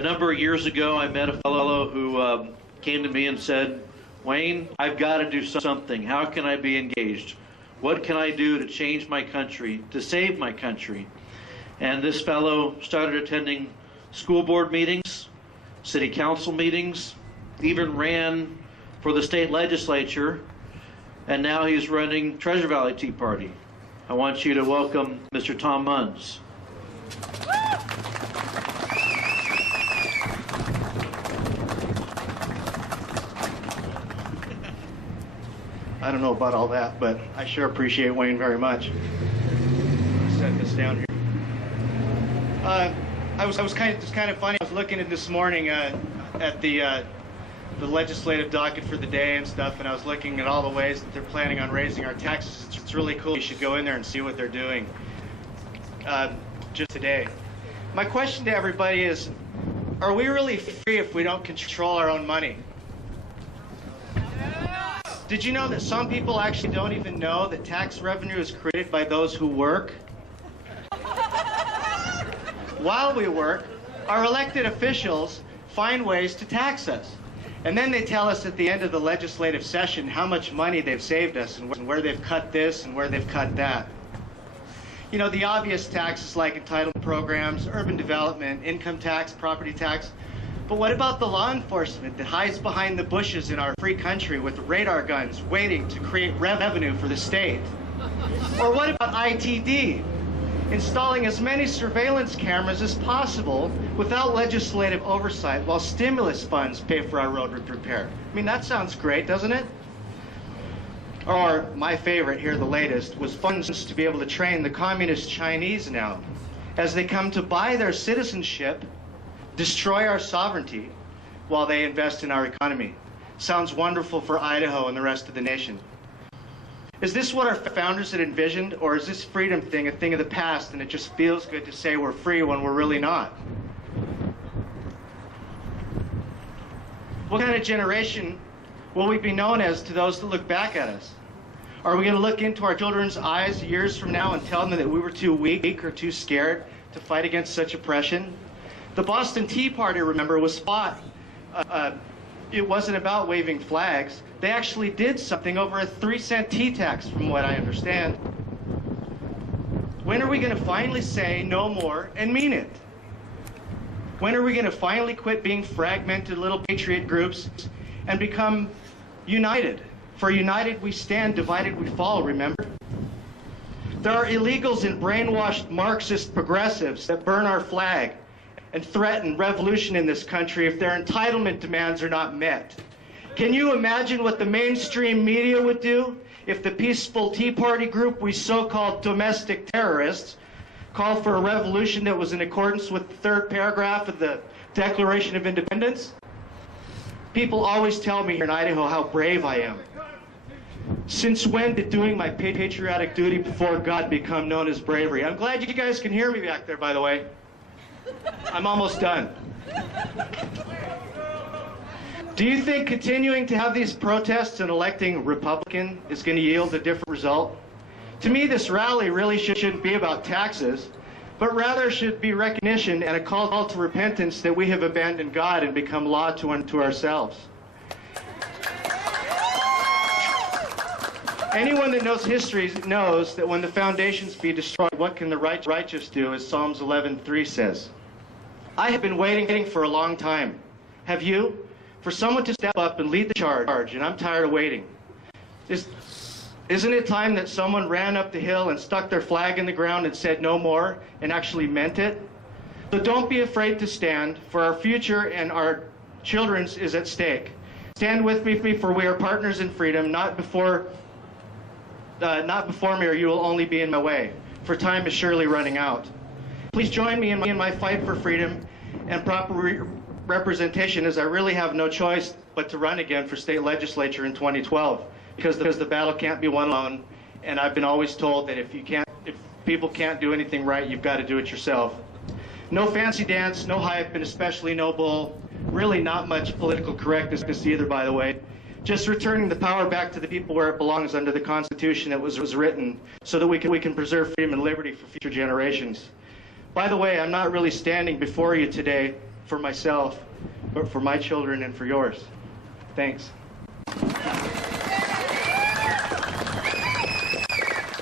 A number of years ago, I met a fellow who came to me and said, Wayne, I've got to do something. How can I be engaged? What can I do to change my country, to save my country? And this fellow started attending school board meetings, city council meetings, even ran for the state legislature, and now he's running Treasure Valley Tea Party. I want you to welcome Mr. Tom Munns. I don't know about all that, but I sure appreciate Wayne very much. Set this down here. I was kind of funny. I was looking at this morning at the legislative docket for the day and stuff, and I was looking at all the ways that they're planning on raising our taxes. It's really cool. You should go in there and see what they're doing just today. My question to everybody is, are we really free if we don't control our own money? Did you know that some people actually don't even know that tax revenue is created by those who work? While we work, our elected officials find ways to tax us. And then they tell us at the end of the legislative session how much money they've saved us and where they've cut this and where they've cut that. You know, the obvious taxes like entitlement programs, urban development, income tax, property tax. But what about the law enforcement that hides behind the bushes in our free country with radar guns waiting to create revenue for the state? Or what about ITD? Installing as many surveillance cameras as possible without legislative oversight while stimulus funds pay for our road repair. I mean, that sounds great, doesn't it? Or my favorite here, the latest, was funds to be able to train the communist Chinese now as they come to buy their citizenship, destroy our sovereignty while they invest in our economy. Sounds wonderful for Idaho and the rest of the nation. Is this what our founders had envisioned, or is this freedom thing a thing of the past and it just feels good to say we're free when we're really not? What kind of generation will we be known as to those that look back at us? Are we going to look into our children's eyes years from now and tell them that we were too weak or too scared to fight against such oppression? The Boston Tea Party, remember, was fought. It wasn't about waving flags. They actually did something over a 3-cent tea tax, from what I understand. When are we going to finally say no more and mean it? When are we going to finally quit being fragmented little patriot groups and become united? For united we stand, divided we fall, remember? There are illegals and brainwashed Marxist progressives that burn our flag and threaten revolution in this country if their entitlement demands are not met. Can you imagine what the mainstream media would do if the peaceful Tea Party group we so-called domestic terrorists called for a revolution that was in accordance with the third paragraph of the Declaration of Independence? People always tell me here in Idaho how brave I am. Since when did doing my patriotic duty before God become known as bravery? I'm glad you guys can hear me back there, by the way. I'm almost done. Do you think continuing to have these protests and electing Republican is going to yield a different result? To me, this rally really shouldn't be about taxes, but rather should be recognition and a call to repentance that we have abandoned God and become law unto ourselves. Anyone that knows history knows that when the foundations be destroyed, what can the righteous do, as Psalms 11:3 says. I have been waiting for a long time. Have you? For someone to step up and lead the charge, and I'm tired of waiting. Isn't it time that someone ran up the hill and stuck their flag in the ground and said no more, and actually meant it? So don't be afraid to stand, for our future and our children's is at stake. Stand with me, for we are partners in freedom, not before me, or you will only be in my way, for time is surely running out. Please join me in my fight for freedom and proper representation, as I really have no choice but to run again for state legislature in 2012, because the battle can't be won alone, and I've been always told that if people can't do anything right, you've got to do it yourself. No fancy dance, no hype, and especially no bull. Really not much political correctness either, by the way. Just returning the power back to the people where it belongs under the Constitution that was written, so that we can preserve freedom and liberty for future generations. By the way, I'm not really standing before you today for myself, but for my children and for yours. Thanks.